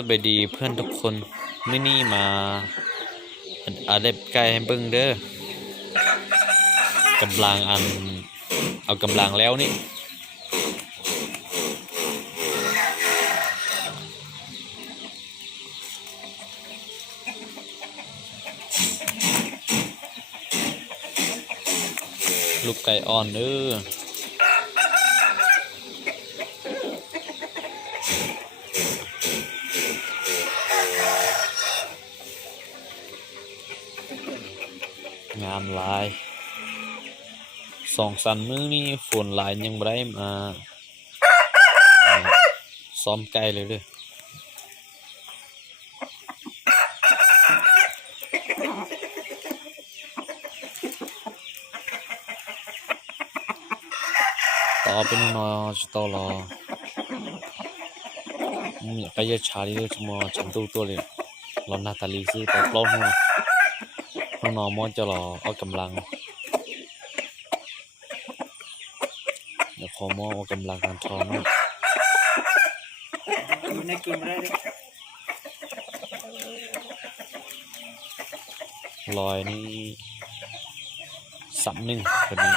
สวัสดีเพื่อนทุกคนมื่อนี้มาอาเล็บไก่ให้เบิ่งเด้อกำลังอัน เอากำลังแล้วนี่ลูกไก่อ่อนเด้อ งามหลายสองสันมือนี่ฝนหลายยังได้มาซ้อมไกลเลยเด้อต่อเป็นนอจะต่อรอมีไปเยอะชาลีเลยจะมาฉันตู้ตัวเลยรอนาตาลีซื้อต่อปล้อนหัว น้องๆมอนจะรอเอากำลัง เดี๋ยวขอมอเอากำลังกันทอนหน่อยอยู่ในเกมได้เลยลอยนี่สับหนึ่งคนนี้